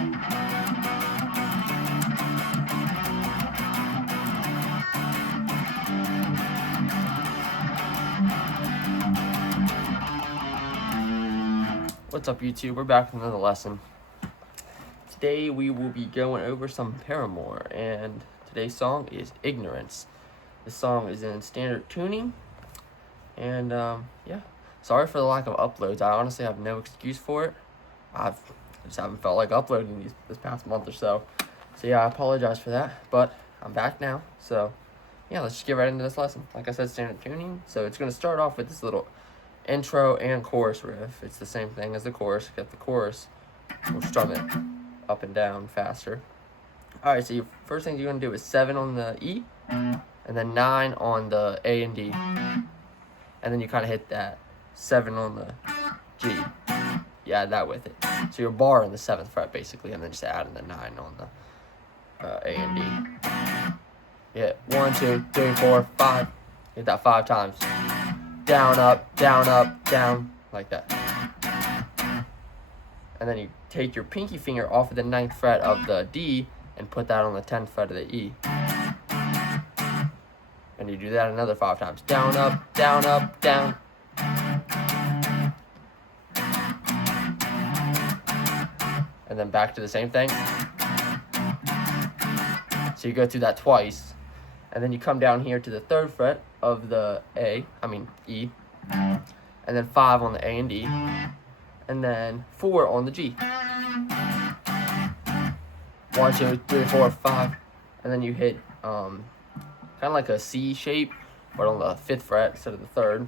What's up, YouTube? We're back with another lesson. Today we will be going over some Paramore, and today's song is Ignorance. This song is in standard tuning, and yeah, sorry for the lack of uploads. I honestly have no excuse for it. I just haven't felt like uploading this past month or so. So yeah, I apologize for that, but I'm back now. So yeah, let's just get right into this lesson. Like I said, standard tuning. So it's going to start off with this little intro and chorus riff. It's the same thing as the chorus, except the chorus will strum it up and down faster. Alright, so your first thing you're going to do is 7 on the E, and then 9 on the A and D. And then you kind of hit that 7 on the G. You add that with it. So your bar on the 7th fret, basically, and then just add in the 9 on the A and D. You hit 1, 2, 3, 4, 5. Hit that 5 times. Down, up, down, like that. And then you take your pinky finger off of the 9th fret of the D and put that on the 10th fret of the E. And you do that another 5 times. Down, up, down. And then back to the same thing. So you go through that twice. And then you come down here to the 3rd fret of the E, and then 5 on the A and D, and then 4 on the G. 1, 2, 3, 4, 5, and then you hit kind of like a C shape, but on the 5th fret instead of the 3rd.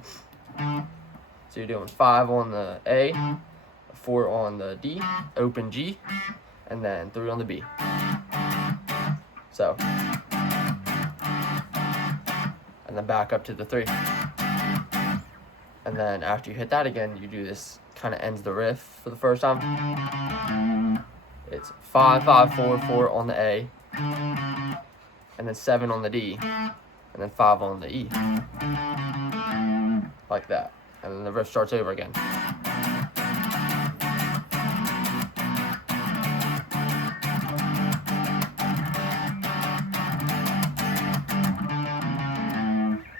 So you're doing 5 on the A, 4 on the D, open G, and then 3 on the B. So. And then back up to the 3. And then after you hit that again, you do this, kind of ends the riff for the first time. It's 5, 5, 4, 4 on the A, and then 7 on the D, and then 5 on the E. Like that. And then the riff starts over again.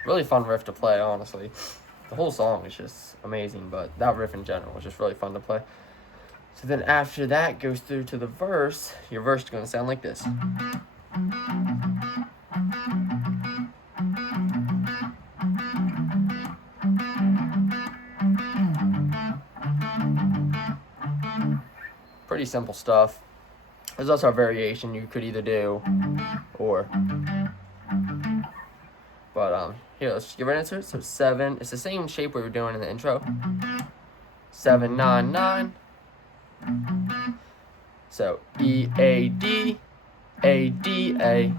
Really fun riff to play, honestly. The whole song is just amazing, but that riff in general is just really fun to play. So then after that goes through to the verse, your verse is going to sound like this. Pretty simple stuff. There's also a variation you could either do, or... But here, let's just get right into it. So 7, it's the same shape we were doing in the intro. 7, 9, 9. So E, A, D, A, D, A.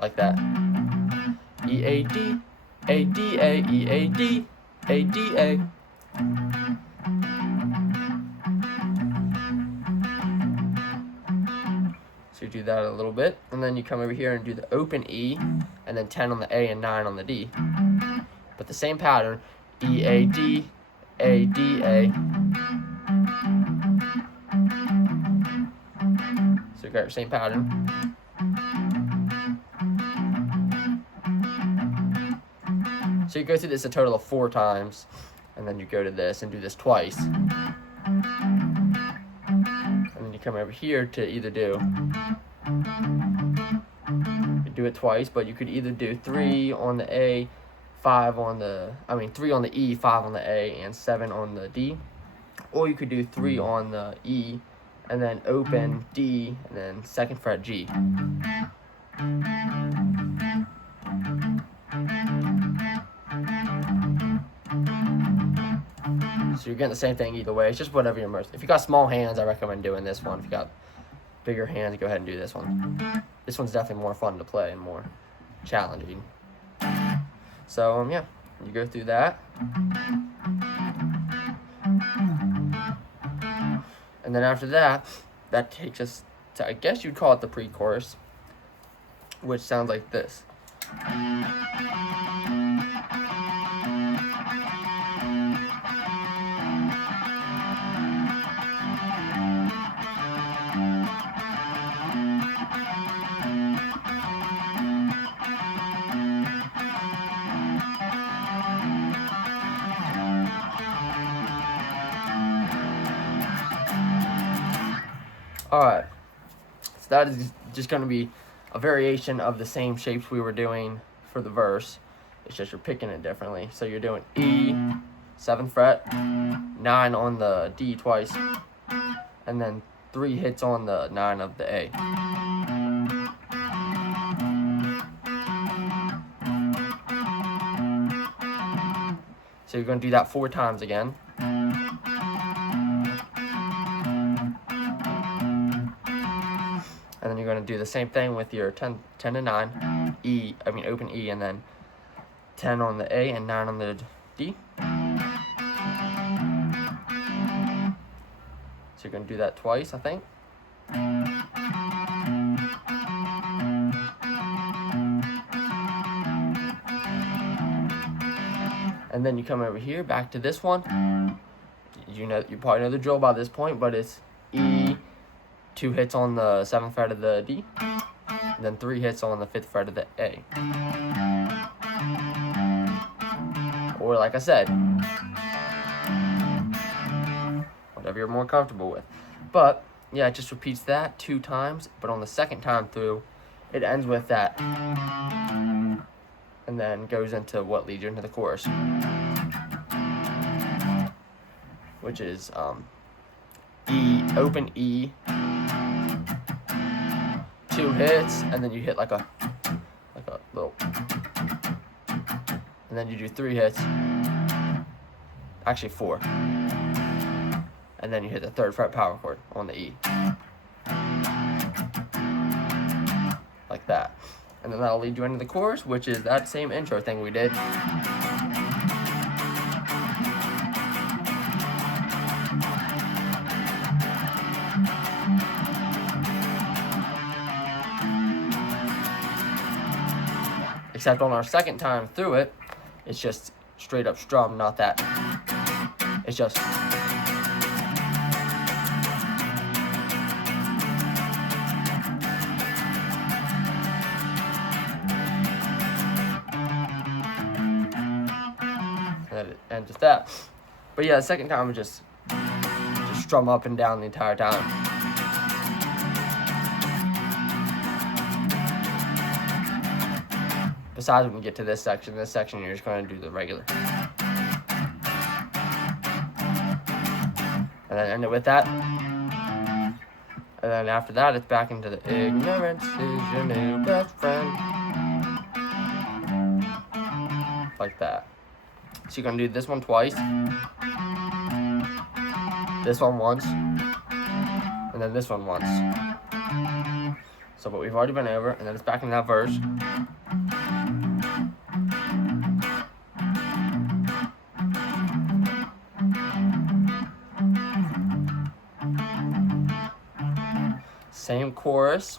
Like that. E, A, D, A, D, A, E, A, D, A, D, A. So you do that a little bit, and then you come over here and do the open E, and then 10 on the A and 9 on the D. But the same pattern, E, A, D, A, D, A. So you got your same pattern. So you go through this a total of 4 times, and then you go to this and do this twice. Come over here to either do it twice, but you could either do 3 on the A, 5 on the 3 on the E, 5 on the A, and 7 on the D, or you could do 3 on the E and then open D and then 2nd fret G. So you're getting the same thing either way. It's just whatever you're immersed. If you got small hands, I recommend doing this one. If you got bigger hands, go ahead and do this one. This one's definitely more fun to play and more challenging. So yeah, you go through that. And then after that, that takes us to, I guess you'd call it the pre-chorus, which sounds like this. Alright, so that is just going to be a variation of the same shapes we were doing for the verse. It's just you're picking it differently. So you're doing E, 7th fret, 9 on the D twice, and then 3 hits on the 9 of the A. So you're going to do that 4 times again. And then you're going to do the same thing with your 10 to 9, open E, and then 10 on the A and 9 on the D. So you're going to do that twice, I think. And then you come over here, back to this one. You probably know the drill by this point, but it's E, 2 hits on the 7th fret of the D, and then 3 hits on the 5th fret of the A. Or like I said, whatever you're more comfortable with. But yeah, it just repeats that 2 times, but on the second time through, it ends with that, and then goes into what leads you into the chorus, which is E, open E, 2 hits, and then you hit like a little, and then you do 3 hits, actually 4, and then you hit the 3rd fret power chord on the E, like that. And then that'll lead you into the chorus, which is that same intro thing we did. Except on our second time through it, it's just straight up strum, not that. It's just. And it ends with that. But yeah, the second time we just strum up and down the entire time. Besides, when you get to this section, you're just going to do the regular. And then end it with that. And then after that, it's back into the ignorance is your new best friend. Like that. So you're going to do this one twice. This one once. And then this one once. So, but we've already been over, and then it's back in that verse. Same chorus,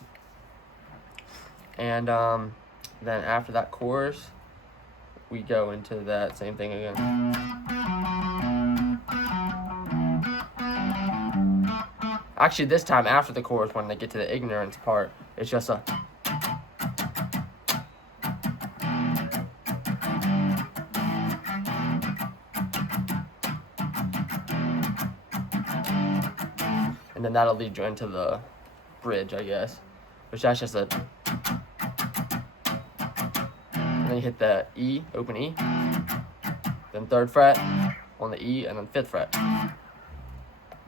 and then after that chorus, we go into that same thing again. Actually, this time after the chorus, when they get to the ignorance part, it's just a. And then that'll lead you into the bridge, I guess, which that's just a. And then you hit the E, open E, then 3rd fret on the E, and then 5th fret.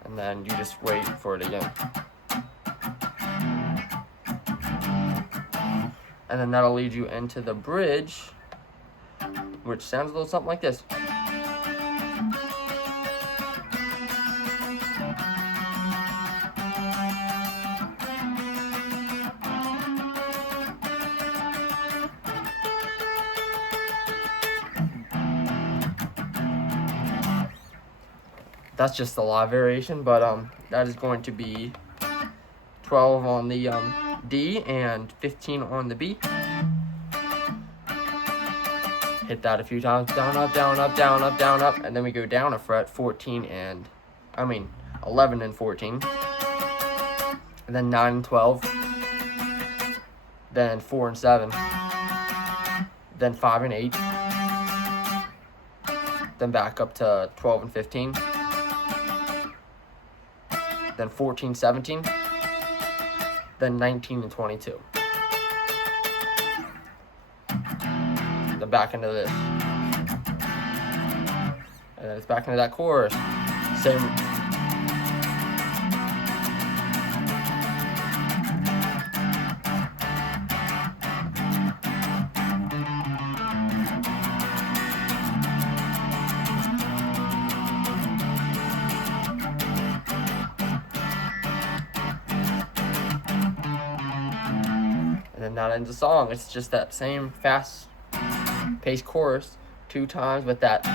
And then you just wait for it again. And then that'll lead you into the bridge, which sounds a little something like this. That's just the live variation, but that is going to be 12 on the D and 15 on the B. Hit that a few times, down, up, down, up, down, up, down, up, and then we go down a fret, 11 and 14, and then 9 and 12, then 4 and 7, then 5 and 8, then back up to 12 and 15, then 14, 17, then 19 and 22. Then back into this. And then it's back into that chorus. Same. And then that ends the song. It's just that same fast-paced chorus 2 times, with that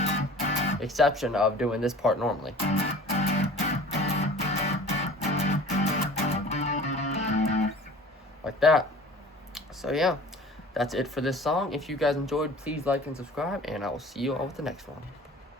exception of doing this part normally. Like that. So yeah, that's it for this song. If you guys enjoyed, please like and subscribe, and I will see you all with the next one.